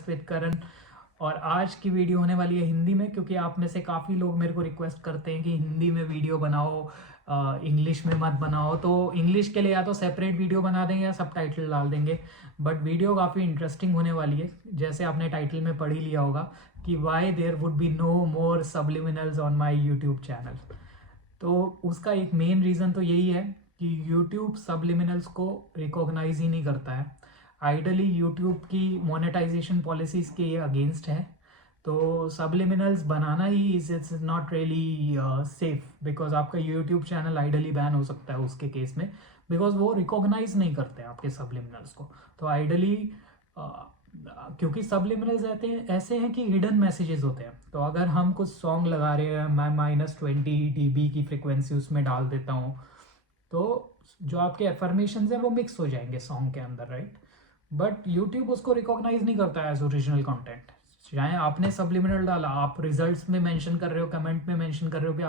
Podcast with करण। और आज की वीडियो होने वाली है हिंदी में, क्योंकि आप में से काफ़ी लोग मेरे को रिक्वेस्ट करते हैं कि हिंदी में वीडियो बनाओ, इंग्लिश में मत बनाओ। तो इंग्लिश के लिए या तो सेपरेट वीडियो बना देंगे या सब टाइटल डाल देंगे। बट वीडियो काफ़ी इंटरेस्टिंग होने वाली है, जैसे आपने टाइटल में पढ़ ही लिया होगा कि why there would be no more subliminals on my YouTube channel. तो उसका एक मेन रीज़न तो यही है कि यूट्यूब सब्लिमिनल्स को रिकॉग्नाइज ही नहीं करता है। आइडली यूट्यूब की मोनेटाइजेशन पॉलिसीज़ के अगेंस्ट है। तो सब्लिमिनल्स बनाना ही is not really safe, because आपका यूट्यूब चैनल आइडली बैन हो सकता है उसके केस में, बिकॉज वो रिकॉग्नाइज नहीं करते आपके सब्लिमिनल्स को। तो आइडली क्योंकि सब्लिमिनल्स रहते हैं ऐसे हैं कि हिडन मैसेजेस होते हैं। तो अगर हम कुछ सॉन्ग लगा रहे हैं, मैं -20 dB की फ्रिक्वेंसी उसमें डाल देता हूँ, तो जो आपके एफर्मेशंस हैं वो मिक्स हो जाएंगे सॉन्ग के अंदर, राइट। बट यूट्यूब उसको रिकॉग्नाइज नहीं करता है एज ओरिजिनल कंटेंट। चाहे आपने सब्लिमिनल डाला, आप रिजल्ट्स में मेंशन कर रहे हो, कमेंट में मेंशन कर रहे हो कि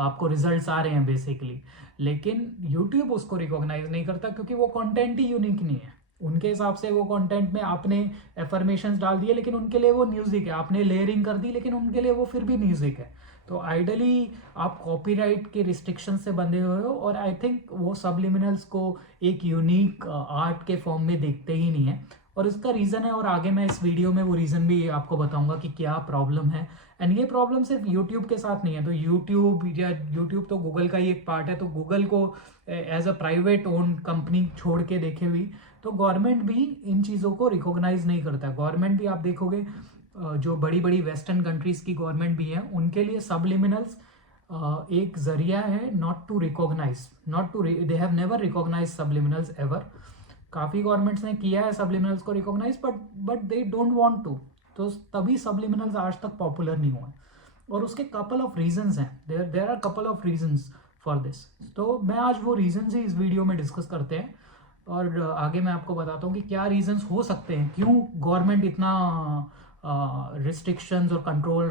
आपको रिजल्ट्स आ रहे हैं बेसिकली, लेकिन यूट्यूब उसको रिकॉग्नाइज नहीं करता क्योंकि वो कंटेंट ही यूनिक नहीं है। उनके हिसाब से वो कंटेंट में आपने एफर्मेशंस डाल दिए, लेकिन उनके लिए वो म्यूजिक है। आपने लेयरिंग कर दी, लेकिन उनके लिए वो फिर भी म्यूजिक है। तो आइडली आप कॉपीराइट के रिस्ट्रिक्शन से बंधे हुए हो, और आई थिंक वो सब्लिमिनल्स को एक यूनिक आर्ट के फॉर्म में देखते ही नहीं है। और इसका रीज़न है, और आगे मैं इस वीडियो में वो रीज़न भी आपको बताऊंगा कि क्या प्रॉब्लम है। एंड ये प्रॉब्लम सिर्फ यूट्यूब के साथ नहीं है। तो यूट्यूब तो गूगल का ही एक पार्ट है। तो गूगल को as a private own company छोड़ के देखे हुई, तो गवर्नमेंट भी इन चीज़ों को रिकॉग्नाइज नहीं करता। गवर्नमेंट भी आप देखोगे, जो बड़ी बड़ी वेस्टर्न कंट्रीज की गवर्नमेंट भी है, उनके लिए सब्लिमिनल्स एक जरिया है not to recognise, they have never recognise subliminals ever. काफ़ी गवर्नमेंट्स ने किया है सब्लिमिनल्स को recognise, but they don't want to. तो तभी सब्लिमिनल्स आज तक पॉपुलर नहीं हुए। और उसके कपल ऑफ रीजंस हैं, there are couple of reasons for this. तो मैं आज वो रीजंस ही इस वीडियो में डिस्कस करते हैं, और आगे मैं आपको बताता हूँ कि क्या रीजंस हो सकते हैं, क्यों गवर्नमेंट इतना रिस्ट्रिक्शंस और कंट्रोल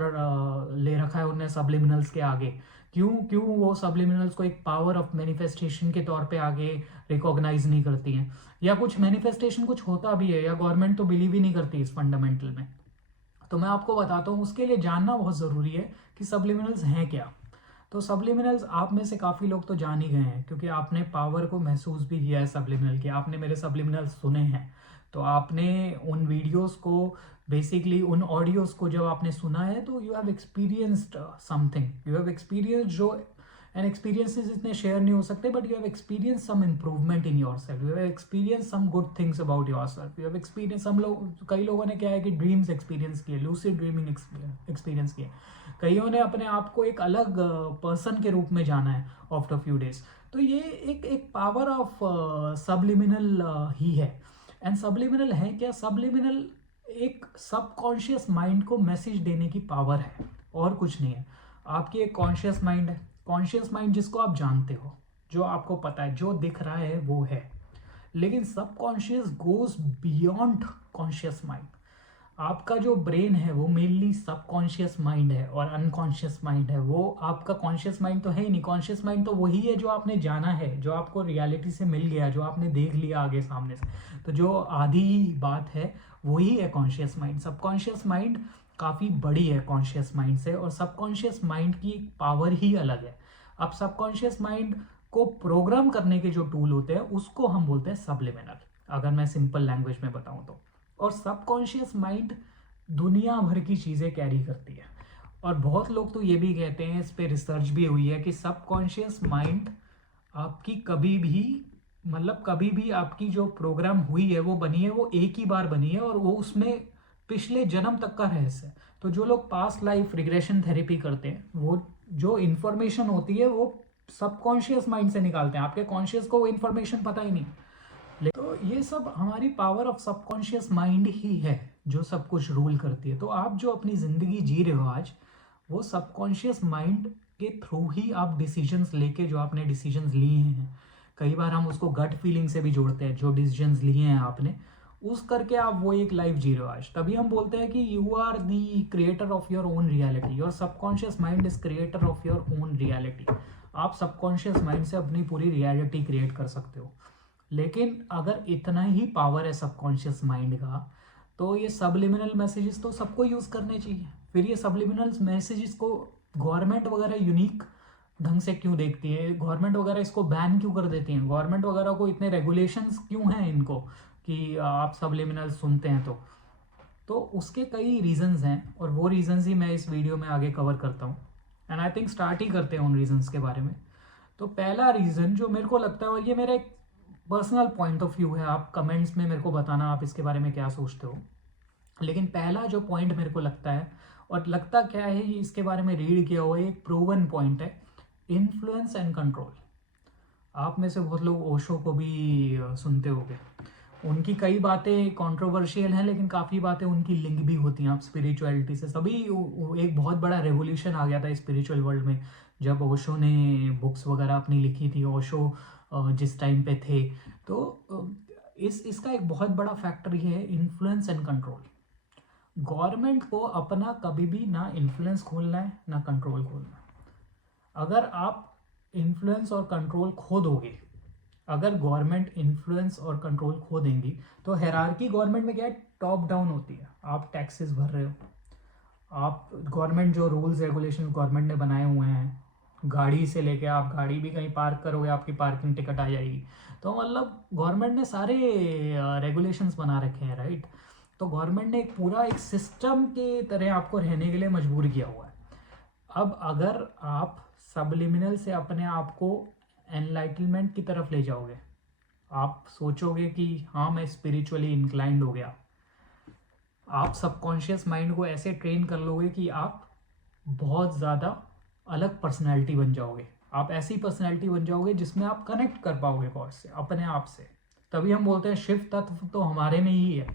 ले रखा है उन्हें सब्लिमिनल्स के आगे। क्यों क्यों वो सब्लिमिनल्स को एक पावर ऑफ मैनिफेस्टेशन के तौर पे आगे रिकॉग्नाइज नहीं करती हैं, या कुछ मैनिफेस्टेशन कुछ होता भी है, या गवर्नमेंट तो बिलीव ही नहीं करती इस फंडामेंटल में। तो मैं आपको बताता हूँ, उसके लिए जानना बहुत ज़रूरी है कि सब्लिमिनल्स हैं क्या। तो सब्लिमिनल्स आप में से काफ़ी लोग तो जान ही गए हैं, क्योंकि आपने पावर को महसूस भी किया है सब्लिमिनल की। आपने मेरे सब्लिमिनल्स सुने हैं, तो आपने उन वीडियोस को, बेसिकली उन ऑडियोस को जब आपने सुना है, तो you have experienced something, you have experience जो एंड एक्सपीरियंसेस इतने शेयर नहीं हो सकते, but you have experience some improvement in yourself, you have experience some good things about yourself, you have experience. हम लोग, कई लोगों ने क्या है कि ड्रीम्स एक्सपीरियंस किए, लूसिड ड्रीमिंग एक्सपीरियंस किए। कईयों ने अपने आप को एक अलग पर्सन के रूप में जाना है आफ्टर फ्यू डेज। तो ये एक पावर ऑफ सब्लिमिनल ही है। एंड सब्लिमिनल है क्या? सब्लिमिनल एक सबकॉन्शियस माइंड को मैसेज देने की पावर है, और कुछ नहीं है। आपकी एक कॉन्शियस माइंड है, कॉन्शियस माइंड जिसको आप जानते हो, जो आपको पता है, जो दिख रहा है वो है। लेकिन subconscious goes beyond conscious mind. आपका जो ब्रेन है वो मेनली सबकॉन्शियस माइंड है, और अनकॉन्शियस माइंड है वो आपका कॉन्शियस माइंड तो है ही नहीं। कॉन्शियस माइंड तो वही है जो आपने जाना है, जो आपको रियलिटी से मिल गया, जो आपने देख लिया आगे सामने से। तो जो आधी बात है वही है कॉन्शियस माइंड। सबकॉन्शियस माइंड काफ़ी बड़ी है कॉन्शियस माइंड से, और सबकॉन्शियस माइंड की पावर ही अलग है। अब सबकॉन्शियस माइंड को प्रोग्राम करने के जो टूल होते हैं उसको हम बोलते हैं सब्लिमिनल, अगर मैं सिंपल लैंग्वेज में बताऊं तो। और सबकॉन्शियस माइंड दुनिया भर की चीज़ें कैरी करती है, और बहुत लोग तो ये भी कहते हैं, इस पे रिसर्च भी हुई है, कि सबकॉन्शियस माइंड आपकी कभी भी, मतलब कभी भी आपकी जो प्रोग्राम हुई है वो बनी है, वो एक ही बार बनी है, और वो उसमें पिछले जन्म तक का रहस्य है। तो जो लोग पास्ट लाइफ रिग्रेशन थेरेपी करते हैं, वो जो इन्फॉर्मेशन होती है वो सबकॉन्शियस माइंड से निकालते हैं। आपके कॉन्शियस को वो इन्फॉर्मेशन पता ही नहीं। तो ये सब हमारी पावर ऑफ सबकॉन्शियस माइंड ही है जो सब कुछ रूल करती है। तो आप जो अपनी ज़िंदगी जी रहे हो आज, वो सबकॉन्शियस माइंड के थ्रू ही आप डिसीजंस लेके, जो आपने डिसीजंस लिए हैं, कई बार हम उसको गट फीलिंग से भी जोड़ते हैं, जो डिसीजंस लिए हैं आपने, उस करके आप वो एक लाइफ जी रहे हो आज। तभी हम बोलते हैं कि you are the creator of your own reality, your subconscious mind is creator of your own reality. आप सबकॉन्शियस माइंड से अपनी पूरी रियलिटी क्रिएट कर सकते हो। लेकिन अगर इतना ही पावर है सबकॉन्शियस माइंड का, तो ये सबलिमिनल मैसेजेस तो सबको यूज़ करने चाहिए। फिर ये सबलिमिनल मैसेजेस को गवर्नमेंट वगैरह यूनिक ढंग से क्यों देखती है, गवर्नमेंट वगैरह इसको बैन क्यों कर देती हैं, गवर्नमेंट वगैरह को इतने रेगुलेशंस क्यों हैं इनको कि आप सबलिमिनल सुनते हैं? तो उसके कई रीजंस हैं और वो रीजंस ही मैं इस वीडियो में आगे कवर करता हूँ। एंड आई थिंक स्टार्ट ही करते हैं उन रीजंस के बारे में। तो पहला रीज़न जो मेरे को लगता है, और ये मेरा एक पर्सनल पॉइंट ऑफ व्यू है, आप कमेंट्स में मेरे को बताना आप इसके बारे में क्या सोचते हो, लेकिन पहला जो पॉइंट मेरे को लगता है, और लगता क्या है, ये इसके बारे में रीड किया हुआ एक प्रूवन पॉइंट है, इन्फ्लुएंस एंड कंट्रोल। आप में से बहुत लोग ओशो को भी सुनते होंगे। उनकी कई बातें कंट्रोवर्शियल हैं, लेकिन काफ़ी बातें उनकी लिंक भी होती हैं आप स्पिरिचुअलिटी से। सभी एक बहुत बड़ा रेवोल्यूशन आ गया था स्पिरिचुअल वर्ल्ड में जब ओशो ने बुक्स वगैरह अपनी लिखी थी। ओशो जिस टाइम पे थे, तो इसका एक बहुत बड़ा फैक्टर ये है, इन्फ्लुएंस एंड कंट्रोल। गवर्नमेंट को अपना कभी भी ना इन्फ्लुएंस खोलना है ना कंट्रोल खोलना है। अगर आप इन्फ्लुएंस और कंट्रोल खो दोगे, अगर गवर्नमेंट इन्फ्लुएंस और कंट्रोल खो देंगी, तो हायरार्की गवर्नमेंट में क्या है, टॉप डाउन होती है। आप टैक्सेस भर रहे हो, आप गवर्नमेंट जो रूल्स रेगुलेशन गवर्नमेंट ने बनाए हुए हैं, गाड़ी से लेके आप गाड़ी भी कहीं पार्क करोगे आपकी पार्किंग टिकट आ जाएगी। तो मतलब गवर्नमेंट ने सारे रेगुलेशंस बना रखे हैं, राइट। तो गवर्नमेंट ने एक पूरा एक सिस्टम के तरह आपको रहने के लिए मजबूर किया हुआ है। अब अगर आप सबलिमिनल से अपने आप को एनलाइटनमेंट की तरफ ले जाओगे, आप सोचोगे कि हाँ मैं स्पिरिचुअली इंक्लाइंड हो गया, आप सबकॉन्शियस माइंड को ऐसे ट्रेन कर लोगे कि आप बहुत ज़्यादा अलग पर्सनैलिटी बन जाओगे। आप ऐसी पर्सनैलिटी बन जाओगे जिसमें आप कनेक्ट कर पाओगे गॉड से, अपने आप से। तभी हम बोलते हैं शिव तत्व तो हमारे में ही है।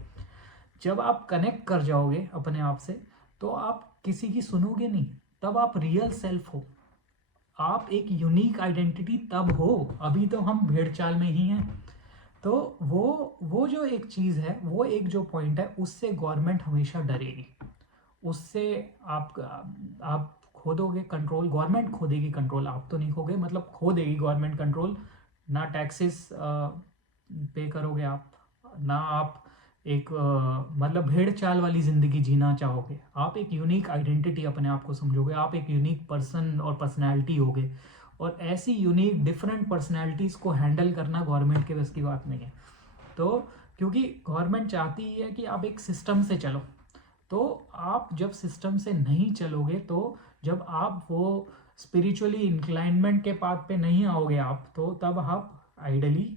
जब आप कनेक्ट कर जाओगे अपने आप से, तो आप किसी की सुनोगे नहीं, तब आप रियल सेल्फ हो, आप एक यूनिक आइडेंटिटी तब हो। अभी तो हम भेड़ चाल में ही हैं। तो वो जो एक चीज़ है, वो एक जो पॉइंट है, उससे गवर्नमेंट हमेशा डरेगी। उससे आप खो दोगे कंट्रोल, गवर्नमेंट खो देगी कंट्रोल, आप तो नहीं खोगे, मतलब खो देगी गवर्नमेंट कंट्रोल। ना टैक्सेस पे करोगे आप, ना आप एक मतलब भेड़ चाल वाली ज़िंदगी जीना चाहोगे। आप एक यूनिक आइडेंटिटी अपने आप को समझोगे, आप एक यूनिक पर्सन और पर्सनैलिटी होगे। और ऐसी यूनिक डिफरेंट पर्सनैलिटीज़ को हैंडल करना गवर्नमेंट के बस की बात नहीं है। तो क्योंकि गवर्नमेंट चाहती है कि आप एक सिस्टम से चलो, तो आप जब सिस्टम से नहीं चलोगे, तो जब आप वो स्पिरिचुअली इंक्लाइनमेंट के पाथ पे नहीं आओगे आप, तो तब आप आइडली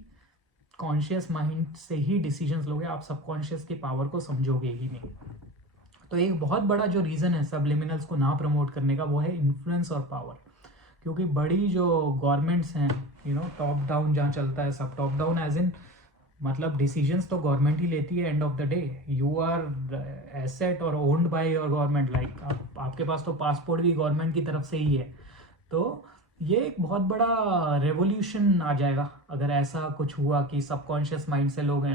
कॉन्शियस माइंड से ही डिसीजंस लोगे, आप सबकॉन्शियस की पावर को समझोगे ही नहीं। तो एक बहुत बड़ा जो रीज़न है सबलिमिनल्स को ना प्रमोट करने का, वो है इन्फ्लुएंस और पावर। क्योंकि बड़ी जो गवर्नमेंट्स हैं, टॉप डाउन जहाँ चलता है सब, टॉप डाउन एज इन मतलब डिसीजंस तो गवर्नमेंट ही लेती है। End of the day you are asset और owned by your government. Like आपके पास तो पासपोर्ट भी गवर्नमेंट की तरफ से ही है। तो ये एक बहुत बड़ा रेवोल्यूशन आ जाएगा अगर ऐसा कुछ हुआ कि सबकॉन्शियस माइंड से लोग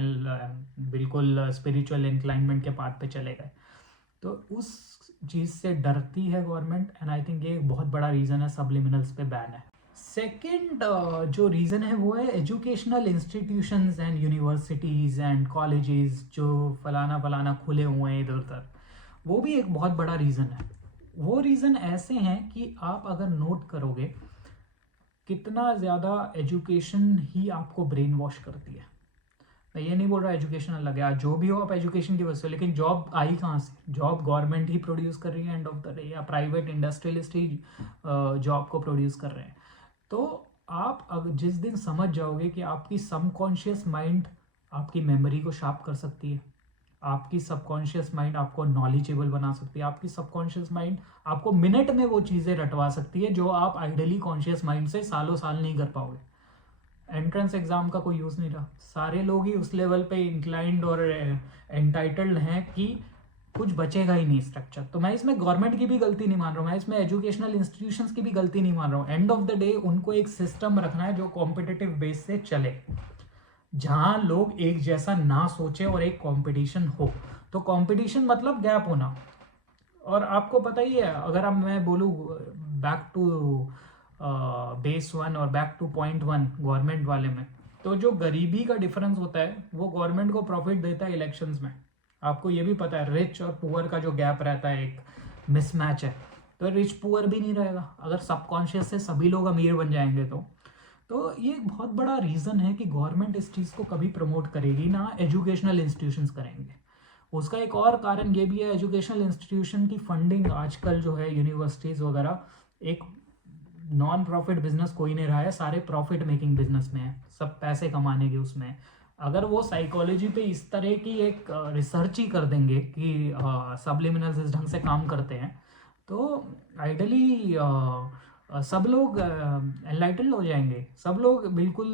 बिल्कुल स्पिरिचुअल इंक्लाइनमेंट के पाथ पे चले गए। तो उस चीज़ से डरती है गवर्नमेंट, एंड आई थिंक ये एक बहुत बड़ा रीज़न है सबलिमिनल्स पे बैन है। सेकेंड जो रीज़न है वो है educational institutions and universities and colleges जो फलाना खुले हुए हैं इधर उधर, वो भी एक बहुत बड़ा रीज़न है। वो रीज़न ऐसे हैं कि आप अगर नोट करोगे कितना ज़्यादा एजुकेशन ही आपको ब्रेन वॉश करती है। मैं ये नहीं बोल रहा एजुकेशन अलग है, जो भी हो आप एजुकेशन की वजह से, लेकिन जॉब आई कहाँ से? जॉब गवर्नमेंट ही प्रोड्यूस कर रही है एंड ऑफ द डे, या प्राइवेट इंडस्ट्रियलिस्ट ही जॉब को प्रोड्यूस कर रहे हैं। तो आप अब जिस दिन समझ जाओगे कि आपकी सबकॉन्शियस माइंड आपकी मेमोरी को शार्प कर सकती है, आपकी सबकॉन्शियस माइंड आपको नॉलेजेबल बना सकती है, आपकी सबकॉन्शियस माइंड आपको मिनट में वो चीज़ें रटवा सकती है जो आप आइडली कॉन्शियस माइंड से सालों साल नहीं कर पाओगे। एंट्रेंस एग्जाम का कोई यूज़ नहीं रहा, सारे लोग ही उस लेवल पे इंक्लाइंड और एंटाइटल्ड हैं कि कुछ बचेगा ही नहीं स्ट्रक्चर। तो मैं इसमें गवर्नमेंट की भी गलती नहीं मान रहा हूँ, मैं इसमें एजुकेशनल इंस्टीट्यूशंस की भी गलती नहीं मान रहा हूँ। एंड ऑफ द डे उनको एक सिस्टम रखना है जो कॉम्पिटिटिव बेस से चले, जहाँ लोग एक जैसा ना सोचे और एक कंपटीशन हो। तो कंपटीशन मतलब गैप होना। और आपको पता ही है, अगर अब मैं बोलूँ बैक टू बेस वन और back two point one government वाले में, तो जो गरीबी का डिफरेंस होता है वो गवर्नमेंट को प्रॉफिट देता है इलेक्शंस में। आपको ये भी पता है रिच और पुअर का जो गैप रहता है, एक मिसमैच है, तो रिच पुअर भी नहीं रहेगा अगर सबकॉन्शियस से सभी लोग अमीर बन जाएंगे। तो ये एक बहुत बड़ा रीज़न है कि गवर्नमेंट इस चीज़ को कभी प्रमोट करेगी ना, एजुकेशनल इंस्टीट्यूशंस करेंगे। उसका एक और कारण ये भी है, एजुकेशनल इंस्टीट्यूशन की फंडिंग आजकल जो है यूनिवर्सिटीज़ वगैरह एक नॉन प्रॉफिट बिजनेस कोई नहीं रहा है, सारे प्रॉफिट मेकिंग बिजनेस में है, सब पैसे कमाने के उसमें है। अगर वो साइकोलॉजी पे इस तरह की एक रिसर्च ही कर देंगे कि सबलिमिनल्स इस ढंग से काम करते हैं, तो आइडली सब लोग एनलाइटन्ड हो जाएंगे, सब लोग बिल्कुल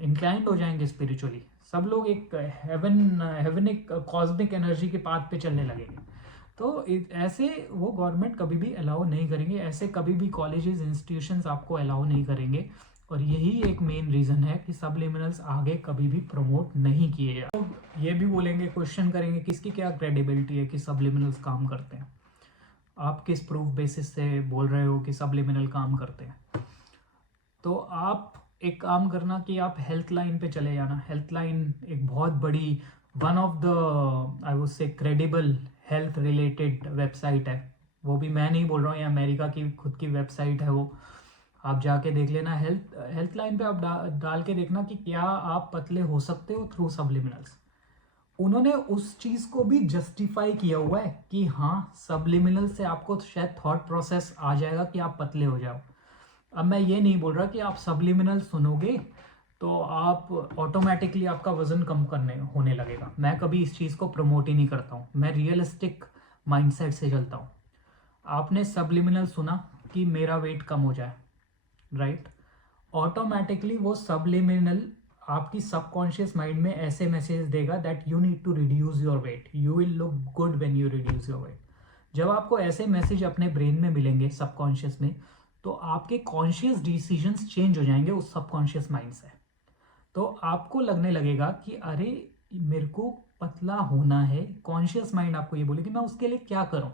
इंक्लाइंड हो जाएंगे स्पिरिचुअली, सब लोग एक हेवनिक कॉस्मिक एनर्जी के पाथ पे चलने लगेंगे। तो ऐसे वो गवर्नमेंट कभी भी अलाउ नहीं करेंगे, ऐसे कभी भी कॉलेजेस इंस्टीट्यूशंस आपको अलाउ नहीं करेंगे। और यही एक मेन रीज़न है कि सबलिमिनल्स आगे कभी भी प्रमोट नहीं किए जाए। तो ये भी बोलेंगे, क्वेश्चन करेंगे कि इसकी क्या क्रेडिबिलिटी है कि सबलिमिनल्स काम करते हैं, आप किस प्रूफ बेसिस से बोल रहे हो कि सबलिमिनल काम करते हैं। तो आप एक काम करना कि आप हेल्थ लाइन पे चले जाना। हेल्थ लाइन एक बहुत बड़ी, one of the I would say credible health related website है। वो भी मैं नहीं बोल रहा हूँ, ये अमेरिका की खुद की वेबसाइट है वो, आप जाके देख लेना। हेल्थ लाइन पे आप डाल के देखना कि क्या आप पतले हो सकते हो थ्रू सबलिमिनल्स। उन्होंने उस चीज़ को भी जस्टिफाई किया हुआ है कि हाँ, सबलिमिनल से आपको शायद थॉट प्रोसेस आ जाएगा कि आप पतले हो जाओ। अब मैं ये नहीं बोल रहा कि आप सबलिमिनल सुनोगे तो आप ऑटोमेटिकली आपका वजन कम करने होने लगेगा, मैं कभी इस चीज़ को प्रमोट ही नहीं करता हूँ, मैं रियलिस्टिक माइंडसेट से चलता हूँ। आपने सबलिमिनल सुना कि मेरा वेट कम हो जाए, राइट, ऑटोमेटिकली वो सबलिमिनल आपकी सबकॉन्शियस माइंड में ऐसे मैसेज देगा that you need to reduce your weight, you will look good when you reduce your weight. जब आपको ऐसे मैसेज अपने ब्रेन में मिलेंगे सबकॉन्शियस में, तो आपके कॉन्शियस डिसीजंस चेंज हो जाएंगे उस सबकॉन्शियस माइंड से। तो आपको लगने लगेगा कि अरे मेरे को पतला होना है, कॉन्शियस माइंड आपको ये बोले कि मैं उसके लिए क्या करूं,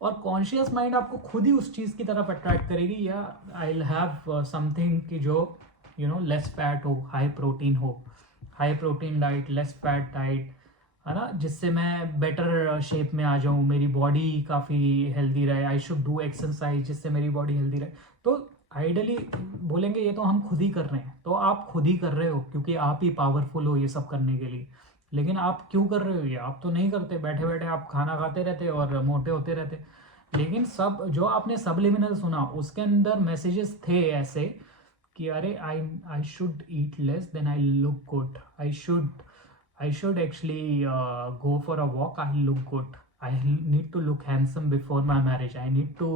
और कॉन्शियस माइंड आपको खुद ही उस चीज़ की तरफ अट्रैक्ट करेगी, या आई विल हैव समथिंग कि जो लेस फैट हो, हाई प्रोटीन हो, high protein diet, less fat diet, है ना, जिससे मैं बेटर शेप में आ जाऊँ, मेरी बॉडी काफ़ी हेल्दी रहे, आई शुड डू एक्सरसाइज जिससे मेरी बॉडी हेल्दी रहे। तो आइडली बोलेंगे ये तो हम खुद ही कर रहे हैं, तो आप खुद ही कर रहे हो क्योंकि आप ही पावरफुल हो ये सब करने के लिए। लेकिन आप क्यों कर रहे हो ये, आप तो नहीं करते, बैठे बैठे आप खाना खाते रहते और मोटे होते रहते। लेकिन सब जो आपने सबलिमिनल सुना उसके अंदर मैसेजेस थे ऐसे कि अरे I should eat less then I look good, I should actually go for a walk. I look good. I need to look handsome before my marriage. I need to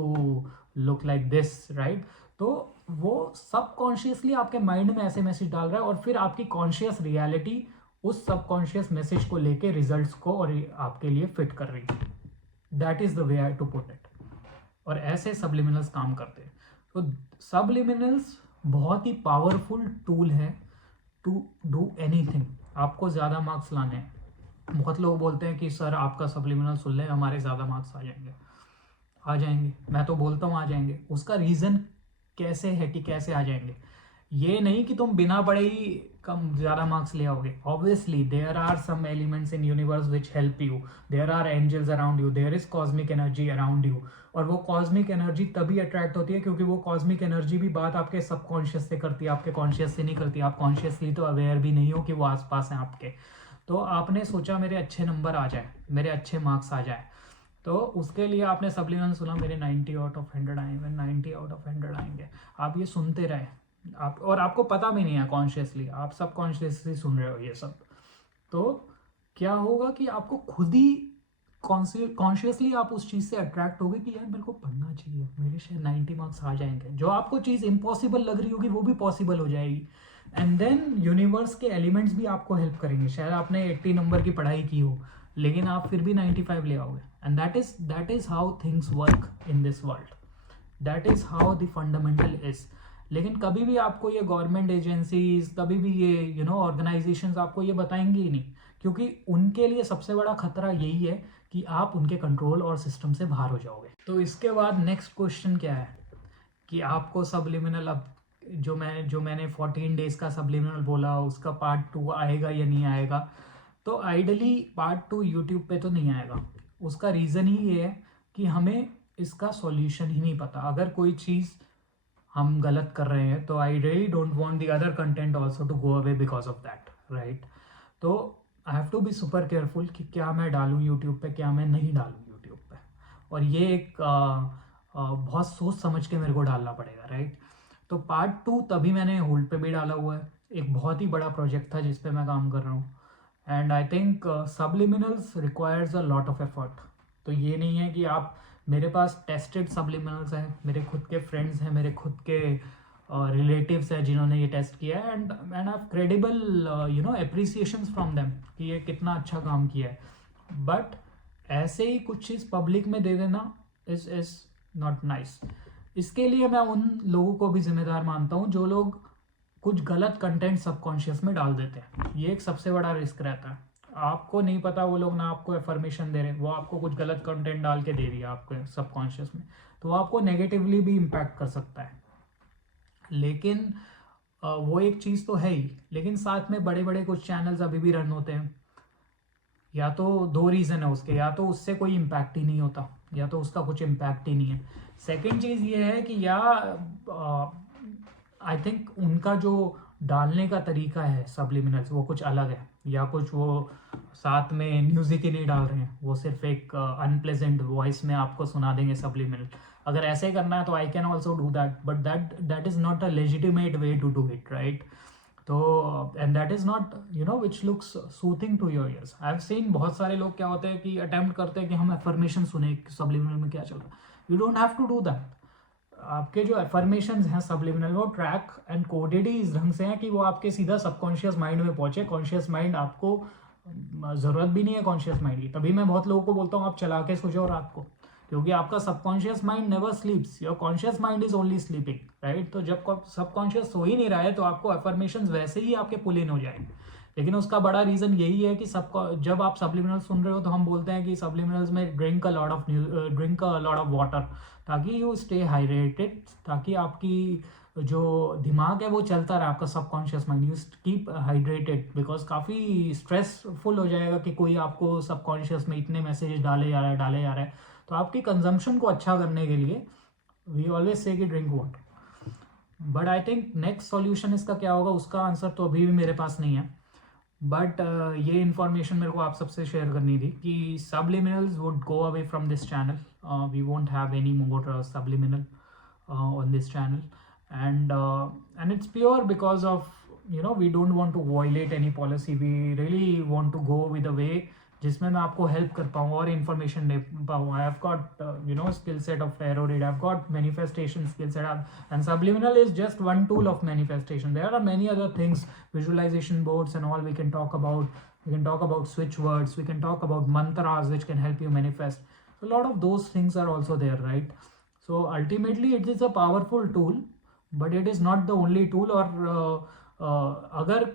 look like this, right? तो वो subconsciously आपके mind में ऐसे message डाल रहा है, और फिर आपकी कॉन्शियस रियलिटी उस सबकॉन्शियस मैसेज को लेके रिजल्ट्स को और आपके लिए फिट कर रही है। That is the way I to put it. और ऐसे सबलिमिनल्स काम करते हैं। तो सबलिमिनल्स बहुत ही पावरफुल टूल है टू डू एनीथिंग। आपको ज़्यादा मार्क्स लाने हैं, बहुत लोग बोलते हैं कि सर आपका सबलिमिनल सुन लें हमारे ज़्यादा मार्क्स आ जाएंगे। आ जाएंगे, मैं तो बोलता हूँ आ जाएंगे। उसका रीज़न कैसे है कि कैसे आ जाएंगे, ये नहीं कि तुम बिना पढ़े ही कम ज़्यादा मार्क्स ले आओगे। Obviously there are some elements in universe which help you, there are angels around you, there is cosmic energy around you. और वो कॉस्मिक एनर्जी तभी अट्रैक्ट होती है क्योंकि वो कॉस्मिक एनर्जी भी बात आपके सबकॉन्शियस से करती है, आपके कॉन्शियस से नहीं करती। आप कॉन्शियसली तो अवेयर भी नहीं हो कि वो आसपास हैं आपके। तो आपने सोचा मेरे अच्छे नंबर आ जाए, मेरे अच्छे मार्क्स आ जाए, तो उसके लिए आपने सबलिमिनल सुना मेरे 90 आउट ऑफ 100 आएंगे, 90 आउट ऑफ 100 आएंगे। आप ये सुनते रहे, आप, और आपको पता भी नहीं है कॉन्शियसली, आप सब कॉन्शियसली सुन रहे हो ये सब। तो क्या होगा कि आपको खुद ही कॉन्शियसली आप उस चीज़ से अट्रैक्ट होगे कि यार मेरे को पढ़ना चाहिए, मेरे शायद 90 मार्क्स आ जाएंगे। जो आपको चीज़ इम्पॉसिबल लग रही होगी वो भी पॉसिबल हो जाएगी। एंड देन यूनिवर्स के एलिमेंट्स भी आपको हेल्प करेंगे। शायद आपने 80 नंबर की पढ़ाई की हो लेकिन आप फिर भी 95 ले आओगे। And that is how things work in this world, that is how the fundamental is. लेकिन कभी भी आपको ये गवर्नमेंट एजेंसीज, कभी भी ये ऑर्गेनाइजेशंस आपको ये बताएंगे ही नहीं, क्योंकि उनके लिए सबसे बड़ा खतरा यही है कि आप उनके कंट्रोल और सिस्टम से बाहर हो जाओगे। तो इसके बाद नेक्स्ट क्वेश्चन क्या है कि आपको सबलिमिनल, अब जो मैंने 14 डेज का सबलिमिनल बोला उसका पार्ट 2 आएगा या नहीं आएगा। तो आइडली पार्ट 2 यूट्यूब पे तो नहीं आएगा। उसका रीज़न ही ये है कि हमें इसका सॉल्यूशन ही नहीं पता। अगर कोई चीज़ हम गलत कर रहे हैं तो I really don't want the other content also to go away because of that, right. तो I have to be super careful कि क्या मैं डालूँ यूट्यूब पे, क्या मैं नहीं डालूँ यूट्यूब पे। और ये एक बहुत सोच समझ के मेरे को डालना पड़ेगा, राइट। तो पार्ट 2 तभी मैंने होल्ड पे भी डाला हुआ है। एक बहुत ही बड़ा प्रोजेक्ट था जिस पे मैं काम कर रहा हूँ, and I think subliminals requires a lot of effort. तो ये नहीं है कि आप, मेरे पास टेस्टेड सब्लिमिनल्स हैं, मेरे खुद के फ्रेंड्स हैं, मेरे खुद के रिलेटिव्स हैं जिन्होंने ये टेस्ट किया है, and I have credible appreciations from them कि ये कितना अच्छा काम किया है। बट ऐसे ही कुछ चीज़ पब्लिक में दे देना इज नॉट नाइस। इसके लिए मैं उन लोगों को भी जिम्मेदार मानता हूँ जो लोग कुछ गलत कंटेंट सबकॉन्शियस में डाल देते हैं। ये एक सबसे बड़ा रिस्क रहता है। आपको नहीं पता, वो लोग ना आपको एफर्मेशन दे रहे, वो आपको कुछ गलत कंटेंट डाल के दे दिया आपके सबकॉन्शियस में, तो वो आपको नेगेटिवली भी इम्पैक्ट कर सकता है। लेकिन वो एक चीज़ तो है ही, लेकिन साथ में बड़े बड़े कुछ चैनल्स अभी भी रन होते हैं। या तो दो रीज़न है उसके, या तो उससे कोई इम्पैक्ट ही नहीं होता, या तो उसका कुछ इम्पैक्ट ही नहीं है। सेकेंड चीज़ ये है कि या आई थिंक उनका जो डालने का तरीका है सब्लिमिनल्स वो कुछ अलग है, या कुछ वो साथ में म्यूजिक ही नहीं डाल रहे हैं, वो सिर्फ एक अनप्लेजेंट वॉइस में आपको सुना देंगे सब्लिमिनल। अगर ऐसे करना है तो I can also do that, but that is not a legitimate way to do it, right. तो and that is not which looks soothing to your ears. I have seen बहुत सारे लोग क्या होते हैं कि अटेम्प्ट करते हैं कि हम एफर्मेशन सुने सब्लिमिनल में क्या चल रहा है। You don't have to do that. आपके जो एफर्मेशंस हैं सब्लिमिनल, वो ट्रैक एंड कोडेड ही इस ढंग से हैं कि वो आपके सीधा सबकॉन्शियस माइंड में पहुंचे। कॉन्शियस माइंड आपको ज़रूरत भी नहीं है कॉन्शियस माइंड की। तभी मैं बहुत लोगों को बोलता हूँ आप चला के सो जाओ रात को, क्योंकि आपका subconscious mind never स्लीप्स, your conscious mind is only sleeping, right. तो जब सबकॉन्शियस सो ही नहीं रहा है तो आपको एफर्मेशंस वैसे ही आपके पुल इन हो जाएंगे। लेकिन उसका बड़ा रीज़न यही है कि सबको, जब आप सप्लीमिनल सुन रहे हो तो हम बोलते हैं कि सप्लीमिनल्स में drink a lot of water, ताकि यू स्टे हाइड्रेटेड, ताकि आपकी जो दिमाग है वो चलता रहे, आपका subconscious mind you keep hydrated, because काफ़ी स्ट्रेसफुल हो जाएगा कि कोई आपको सबकॉन्शियस में इतने मैसेजेस डाले जा रहे हैं। तो आपकी कंजम्पशन को अच्छा करने के लिए वी ऑलवेज से कि drink water. But I think next solution इसका क्या होगा, उसका आंसर तो अभी भी मेरे पास नहीं है। बट ये इन्फॉर्मेशन मेरे को आप सबसे शेयर करनी थी कि subliminals would go away from this channel. We won't have any more subliminal on this channel, and it's pure because of we don't want to violate any policy. We really want to go with a way जिसमें मैं आपको help कर पाऊँ और information दे पाऊँ। I have got skill set of टेरोरिड, I have got manifestation skill set, and subliminal is just one tool of manifestation. There are many other things, visualization boards and all we can talk about. We can talk about switch words, we can talk about mantras which can help you manifest. So a lot of those things are also there, right? So ultimately it is a powerful tool, but it is not the only tool. और अगर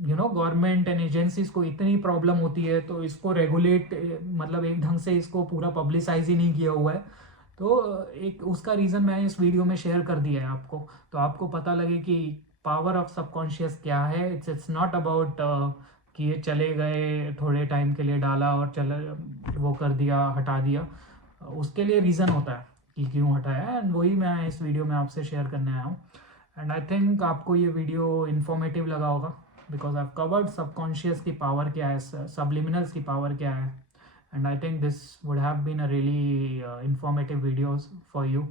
government and agencies को इतनी problem होती है तो इसको regulate, मतलब एक ढंग से इसको पूरा पब्लिसाइज ही नहीं किया हुआ है, तो एक उसका रीज़न मैंने इस वीडियो में शेयर कर दिया है आपको, तो आपको पता लगे कि पावर ऑफ सबकॉन्शियस क्या है। इट्स नॉट अबाउट कि ये चले गए थोड़े टाइम के लिए डाला और चले वो कर दिया हटा दिया, उसके लिए रीज़न होता है कि क्यों हटाया, एंड वही मैं इस वीडियो में आपसे शेयर करने आया हूँ। एंड आई थिंक आपको ये वीडियो इन्फॉर्मेटिव लगा होगा, because I have covered subconscious की पावर क्या है, सब्लिमिनल्स की पावर क्या है, and I think this would have been a really informative videos for you.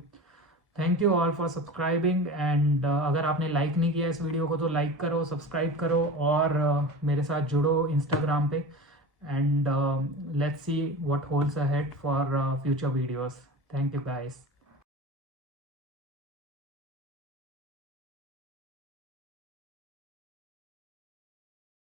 Thank you all for subscribing, and अगर आपने लाइक नहीं किया इस वीडियो को तो लाइक करो, सब्सक्राइब करो, और मेरे साथ जुड़ो इंस्टाग्राम पे, and let's see what holds ahead for future videos. Thank you guys.